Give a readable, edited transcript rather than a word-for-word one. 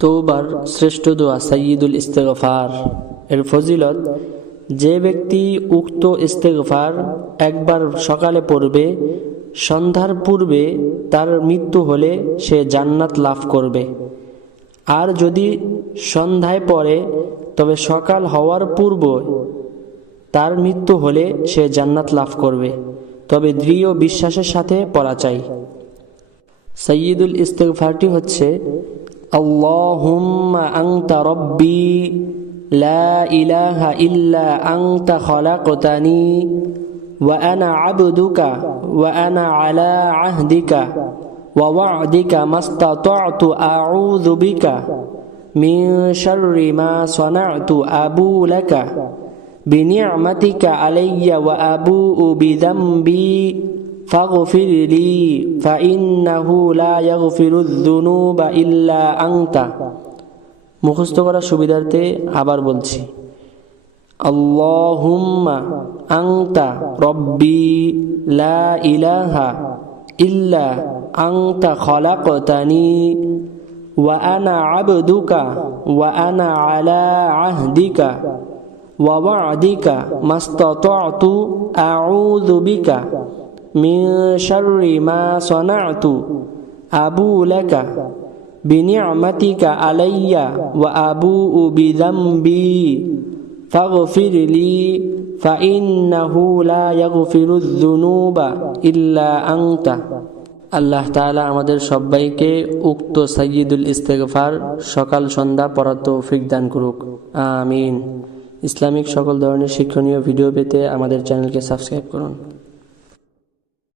তওবার শ্রেষ্ঠ দোয়া সাইয়্যিদুল ইস্তিগফার এর ফজিলত, যে ব্যক্তি উক্ত ইস্তিগফার একবার সকালে পড়বে, সন্ধ্যার পূর্বে তার মৃত্যু হলে সে জান্নাত লাভ করবে। আর যদি সন্ধ্যায় পড়ে তবে সকাল হওয়ার পূর্ব তার মৃত্যু হলে সে জান্নাত লাভ করবে, তবে দৃঢ় বিশ্বাসের সাথে পড়া চাই। সাইয়্যিদুল ইস্তিগফারটি হচ্ছে আল্লাহুম্মা আনতা রব্বি লা ইলাহা ইল্লা আনতা খালাকতানি ওয়া আনা আবদুকা ওয়া আনা আলা আহদিকা ওয়া ওয়া'দিকা মাস্তাতা'তু আউযু বিকা মিন শাররি মা সানা'তু আবু লাকা বিনি'মাতিকা আলাইয়া ওয়া আবুউ বিযামবি ফাগফির লি ফাইন্নাহু লা ইয়াগফিরুয যুনুবা ইল্লা আনতা। মুখস্থ করার সুবিধার্থে আবার বলছি, আল্লাহুম্মা আনতা রব্বি লা ইলাহা ইল্লা আনতা খালাকতানি ওয়া আনা আবদুকা ওয়া আনা আলা আহদিকা ওয়া ওয়া'দিকা মাস্তাতা'তু আউযু বিকা মিন শাররি মা সানা'তু আবু লাকা বিনি'মাতিকা আলাইয়া ওয়া আবুউ বিযামবি ফাগফির লি ফাইন্নাহু লা ইয়াগফিরুয যুনুবা ইল্লা আনতা। আল্লাহ তাআলা আমাদের সবাইকে উক্ত সাইয়্যিদুল ইস্তিগফার সকাল সন্ধ্যা পড়ার তৌফিক দান করুক, আমিন। ইসলামিক সকল ধরনের শিক্ষণীয় ভিডিও পেতে আমাদের চ্যানেলকে সাবস্ক্রাইব করুন।